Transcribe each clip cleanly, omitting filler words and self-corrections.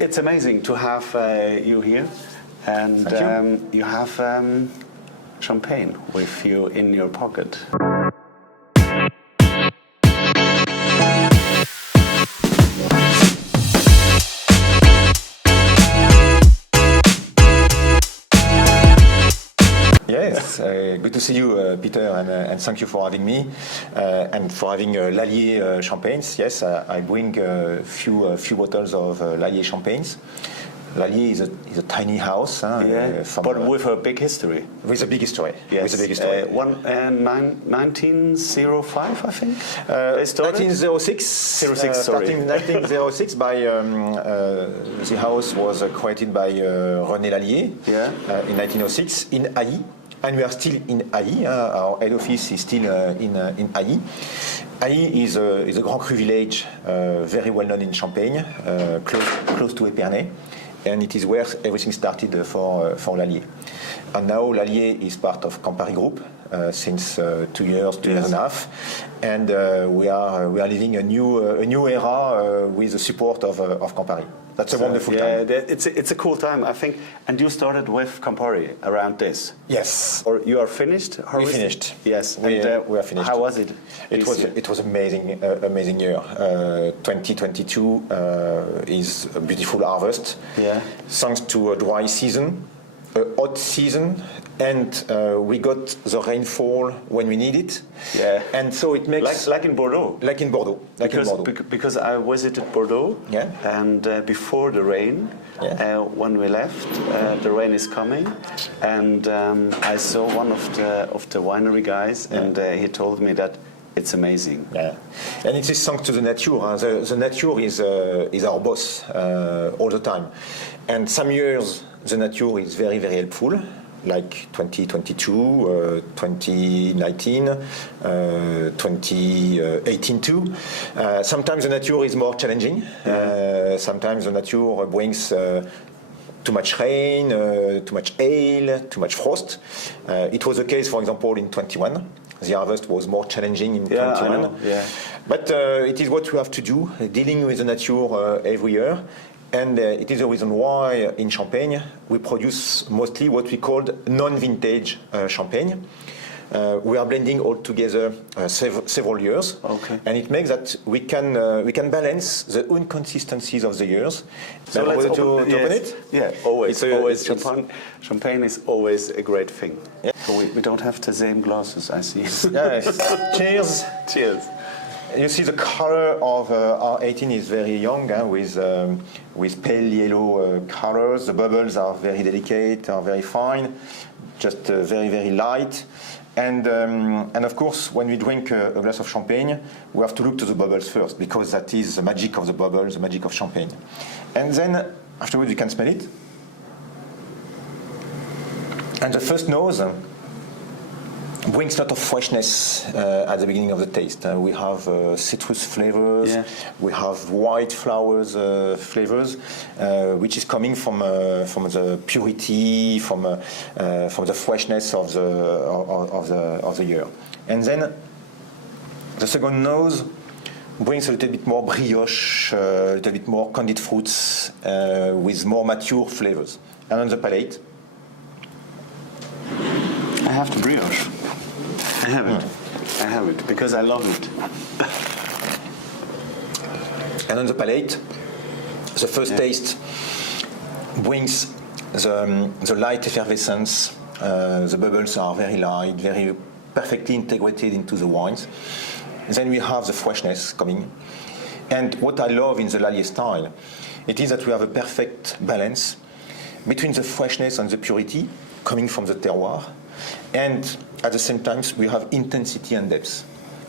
It's amazing to have you here, and you have champagne with you in your pocket. Yes, good to see you, Peter, and thank you for having me and for having Lallier champagnes. Yes, I bring a few bottles of Lallier champagnes. Lallier is a tiny house, but with a big history. With a big history. Yes. With a big history. 1905, I think. 1906. 06, starting 1906 by the house was created by René Lallier in 1906 in Hailly. And we are still in Hailly. Our head office is still in Hailly. Hailly is a Grand Cru village, very well known in Champagne, close to Épernay. And it is where everything started for Lallier. And now Lallier is part of Campari Group since 2 years, 2 years and a half, and we are living a new era with the support of Campari. That's a wonderful time. It's a cool time, I think. And you started with Campari around this. Yes. Or you are finished? We finished. Yes. We are finished. How was it? It was amazing, amazing year. 2022 is a beautiful harvest. Yeah. Thanks to a dry season, a hot season, and we got the rainfall when we need it. Yeah. And so it makes like in Bordeaux. Like in Bordeaux. Because I visited Bordeaux. Yeah. And before the rain, when we left, the rain is coming, and I saw one of the winery guys, and he told me that it's amazing. Yeah, and it is thanks to the nature. The nature is our boss all the time, and some years the nature is very, very helpful, like 2022, 2019, 2018 too. Sometimes the nature is more challenging. Sometimes the nature brings too much rain, too much hail, too much frost. It was the case, for example, in 21. The harvest was more challenging in 21. But it is what we have to do, dealing with the nature every year. And it is the reason why in Champagne we produce mostly what we call non-vintage champagne. We are blending all together several years, and it makes that we can balance the inconsistencies of the years. So let's open it. Yeah, always. Champagne is always a great thing. Yeah. So we don't have the same glasses, I see. Yes. Cheers. Cheers. You see the color of R18 is very young, with pale yellow colors. The bubbles are very delicate, are very fine, just very, very light. And of course, when we drink a glass of champagne, we have to look to the bubbles first, because that is the magic of the bubbles, the magic of champagne. And then afterwards, you can smell it. And the first nose brings a lot of freshness at the beginning of the taste. We have citrus flavors, we have white flowers flavors, which is coming from the purity, from the freshness of the year. And then the second nose brings a little bit more brioche, a little bit more candied fruits, with more mature flavors. And on the palate, I have the brioche. I have it because I love it. And on the palate, the first taste brings the light effervescence. The bubbles are very light, very perfectly integrated into the wines. Then we have the freshness coming. And what I love in the Lallier style, it is that we have a perfect balance between the freshness and the purity coming from the terroir, and at the same time we have intensity and depth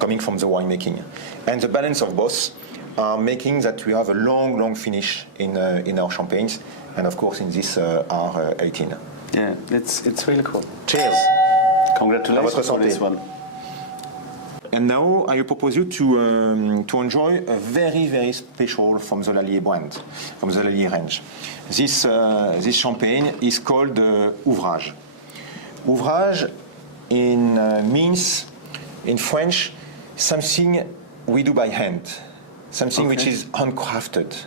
coming from the winemaking. And the balance of both are making that we have a long finish in our champagnes, and of course in this R18. Yeah, it's really cool. Cheers! Congratulations for this one. And now I propose you to enjoy a very, very special from the Lallier brand, from the Lallier range. This champagne is called Ouvrage. Ouvrage means in French something we do by hand. something which is handcrafted.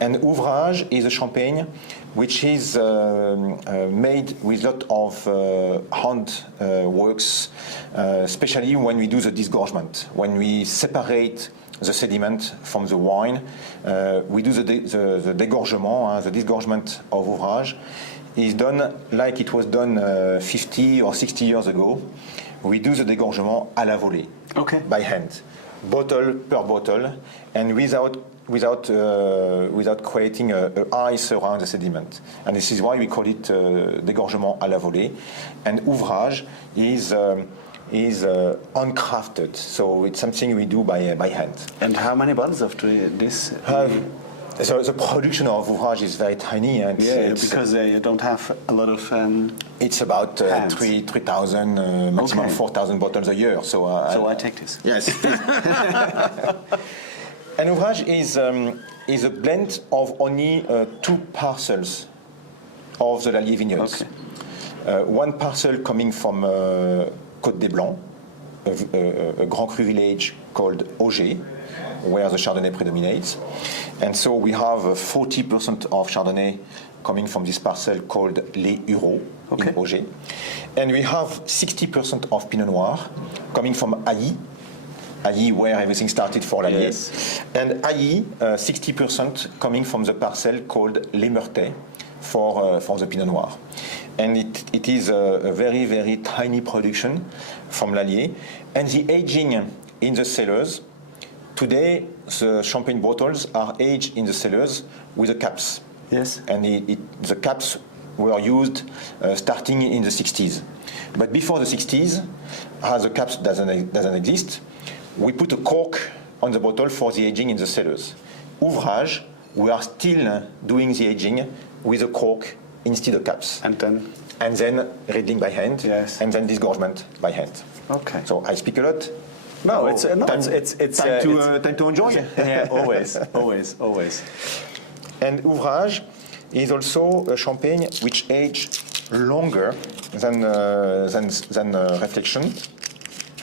And ouvrage is a champagne which is made with a lot of hand works, especially when we do the disgorgement. When we separate the sediment from the wine, we do the dégorgement, the disgorgement of ouvrage is done like it was done 50 or 60 years ago. We do the dégorgement à la volée, by hand, bottle per bottle, and without creating a ice around the sediment. And this is why we call it dégorgement à la volée. And ouvrage is uncrafted, so it's something we do by hand. And how many bottles of this? So the production of ouvrage is very tiny, and because you don't have a lot of. It's about 3,000, maximum 4,000 bottles a year. So I take this. Yes. And ouvrage is a blend of only 2 parcels of the Lallier vineyards. One parcel coming from Côte des Blancs, a Grand Cru village called Auger, where the Chardonnay predominates. And so we have 40% of Chardonnay coming from this parcel called Les Hureaux in Auger. And we have 60% of Pinot Noir coming from Ailly, where everything started for Lallier. Yes. And Ailly, 60% coming from the parcel called Les Meurtais for the Pinot Noir. And it is a very, very tiny production from Lallier. And the aging in the cellars, today the champagne bottles are aged in the cellars with the caps. Yes. And the caps were used starting in the 60s. But before the 60s, as the caps doesn't exist, we put a cork on the bottle for the aging in the cellars. Ouvrage, we are still doing the aging with a cork instead of caps. And then reading by hand, and then disgorgement by hand. Okay. So I speak a lot. No, it's time to enjoy. Yeah, always. And ouvrage is also a champagne which ages longer than reflection.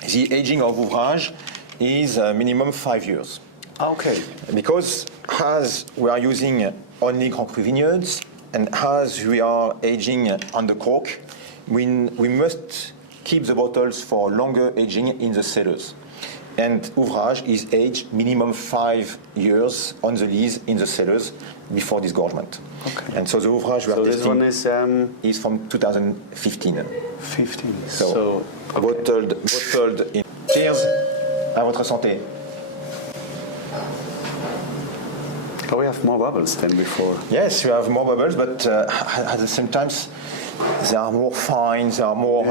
The aging of ouvrage is minimum 5 years. Okay. Because as we are using only Grand Cru vineyards, and as we are aging on the cork, we must keep the bottles for longer aging in the cellars. And ouvrage is aged minimum 5 years on the lees in the cellars before disgorgement. Okay. And so the ouvrage we are this testing one is from 2015. 15. So bottled in. Cheers, à votre santé. Oh, we have more bubbles than before. Yes, you have more bubbles, but at the same time, they are more fine. They are more.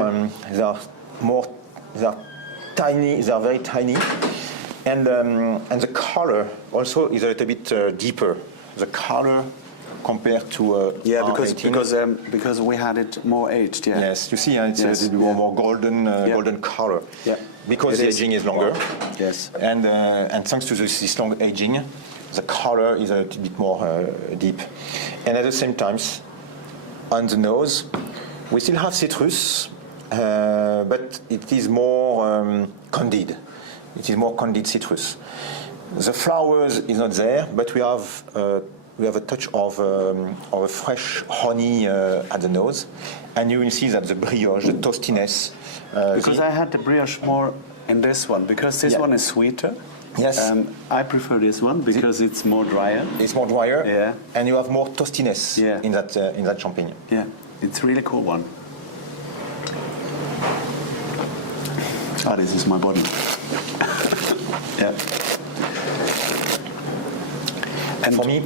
They are tiny. They are very tiny, and the color also is a little bit deeper. The color compared to because we had it more aged. Yeah. Yes, you see, it's a more golden color. Yeah. Because the aging is longer. Yes. And thanks to this long aging, the color is a little bit more deep. And at the same time, on the nose, we still have citrus, but it is more candied. It is more candied citrus. The flowers is not there, but we have a touch of a fresh honey at the nose, and you will see that the brioche, the toastiness. Because I had the brioche more in this one, because this one is sweeter. Yes. I prefer this one because it's more drier. It's more drier. Yeah. And you have more toastiness in that champagne. Yeah. It's a really cool one. This is my body. Yeah. And for me,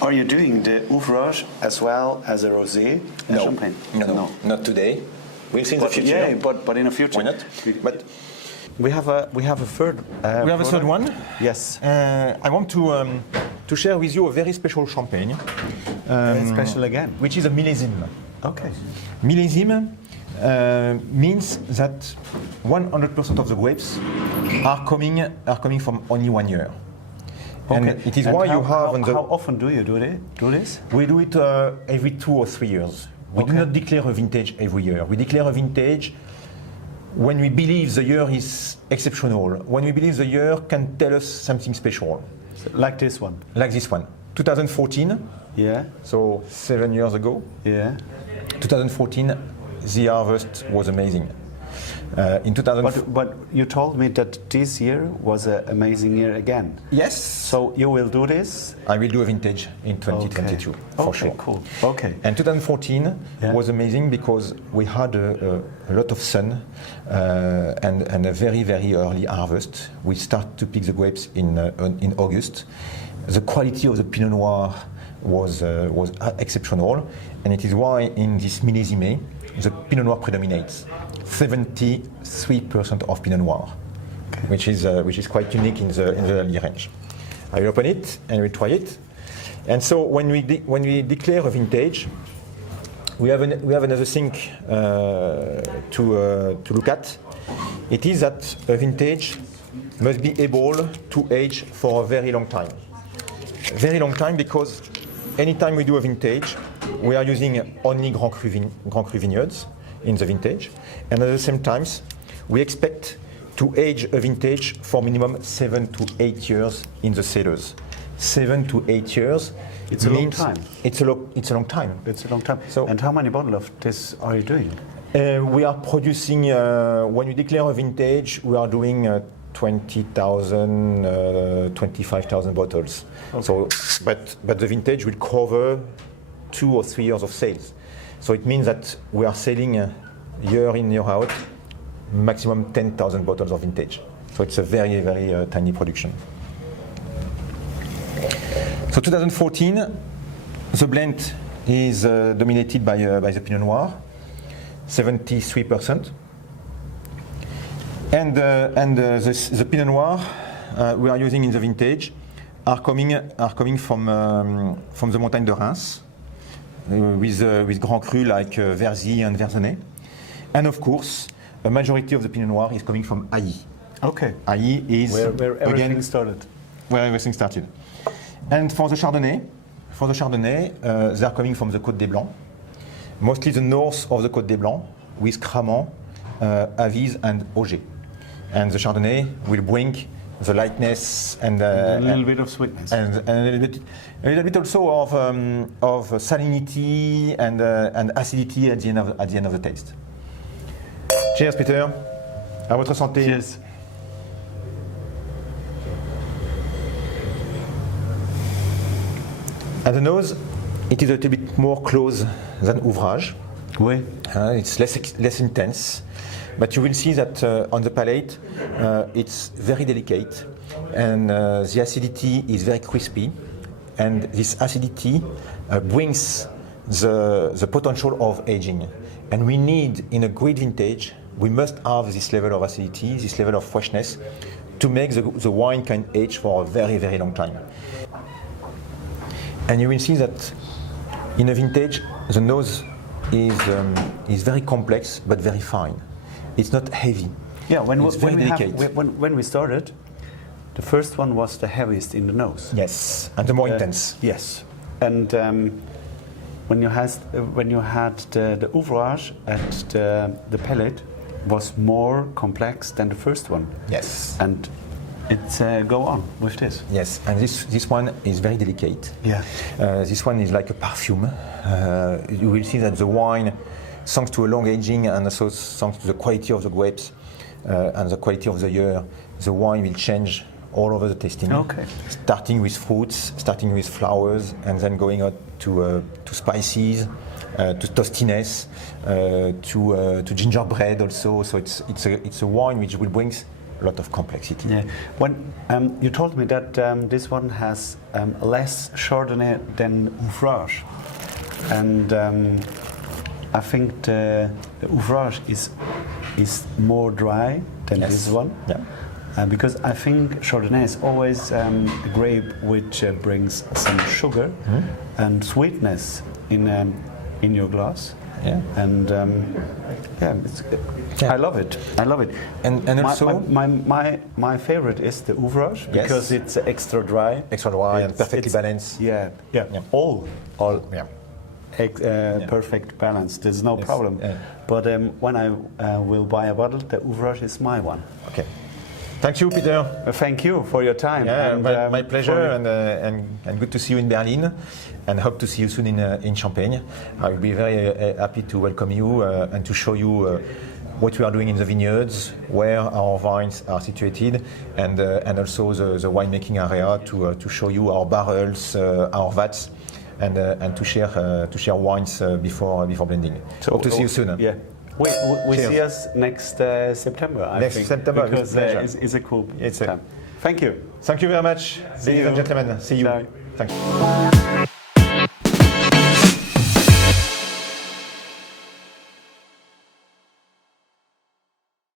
are you doing the ouvrage as well as a rosé champagne? No, not today. We'll see in the future. Yeah, but in the future. Why not? But we have a third. We have a third one. Yes. I want to share with you a very special champagne. Special again. Which is a millésime. Okay. Millésime means that 100% of the grapes are coming from only 1 year. Okay. And it is why you have. How often do you do this? We do it every 2 or 3 years. We do not declare a vintage every year. We declare a vintage when we believe the year is exceptional, when we believe the year can tell us something special. Like this one. Like this one. 2014, Yeah. so 7 years ago. Yeah. 2014, the harvest was amazing. In 2000, But you told me that this year was an amazing year again. yes, So you will do this? I will do a vintage in 2022 for Okay, sure. cool. Okay. And 2014 Yeah. was amazing because we had a lot of sun and a very, very early harvest. We start to pick the grapes in August. The quality of the Pinot Noir was exceptional, and it is why in this millésime, the Pinot Noir predominates. 73% of Pinot Noir, which is quite unique in the Lallier range. I will open it and we try it. And so when we declare a vintage, we have another thing to look at. It is that a vintage must be able to age for a very long time. Very long time, because anytime we do a vintage, we are using only Grand Cru vineyards in the vintage, and at the same time, we expect to age a vintage for minimum 7 to 8 years in the cellars. 7 to 8 years. It's a long time. It's a long time. It's a long time. So- and how many bottles of this are you doing? We are producing, when we declare a vintage, we are doing 20,000, 25,000 bottles. Okay. So, but the vintage will cover 2 or 3 years of sales. So it means that we are selling year in, year out, maximum 10,000 bottles of vintage. So it's a very, very tiny production. So 2014, the blend is dominated by the Pinot Noir, 73%. And the Pinot Noir we are using in the vintage are coming from the Montagne de Reims, with Grand Cru like Verzy and Verzenay. And of course, a majority of the Pinot Noir is coming from Ailly. Okay. Ailly is Where everything again started. where everything started. And for the Chardonnay, they are coming from the Côte des Blancs, mostly the north of the Côte des Blancs, with Cramant, Avize and Auger. And the Chardonnay will bring the lightness and a little bit of sweetness. and a little bit also of salinity and acidity at the end of the taste. Cheers, Peter. À votre santé. Cheers. At the nose, it is a little bit more close than Ouvrage. Oui. It's less intense, but you will see that on the palate, it's very delicate, and the acidity is very crispy, and this acidity brings the potential of aging. And we need, in a great vintage, we must have this level of acidity, this level of freshness, to make the wine can age for a very, very long time. And you will see that in a vintage, the nose is very complex but very fine. It's not heavy. Yeah, It's very delicate. when we started, the first one was the heaviest in the nose. Yes, and the more intense. Yes. And when you had the ouvrage at the palate was more complex than the first one. Yes. And it's go on with this. Yes, and this one is very delicate. Yeah. This one is like a perfume. You will see that the wine, thanks to a long aging and also thanks to the quality of the grapes and the quality of the year, the wine will change all over the tasting. Okay. Starting with fruits, starting with flowers, and then going out to spices, to toastiness, to gingerbread also. So it's a wine which will bring a lot of complexity. Yeah. When you told me that this one has less Chardonnay than ouvrage, and I think the ouvrage is more dry than Yes. this one. Yeah. Because I think Chardonnay is always a grape which brings some sugar and sweetness in your glass. Yeah. And Yeah. I love it. I love it. And also my favorite is the ouvrage Yes. because it's extra dry. extra dry and It's- perfectly it's- balanced. Yeah. Yeah. All. Yeah. perfect balance. There's no problem. But when I will buy a bottle, the ouvrage is my one. Okay. Thank you, Peter. Thank you for your time. Yeah, and, my pleasure, and good to see you in Berlin, and hope to see you soon in Champagne. I will be very happy to welcome you and to show you what we are doing in the vineyards, where our vines are situated, and also the winemaking area to show you our barrels, our vats, and to share wines before blending. So hope to see you soon. Yeah. We see us next September, I think. Next September, because it's a cool time. Thank you. Thank you very much, ladies and gentlemen. See you. Bye. Thank you.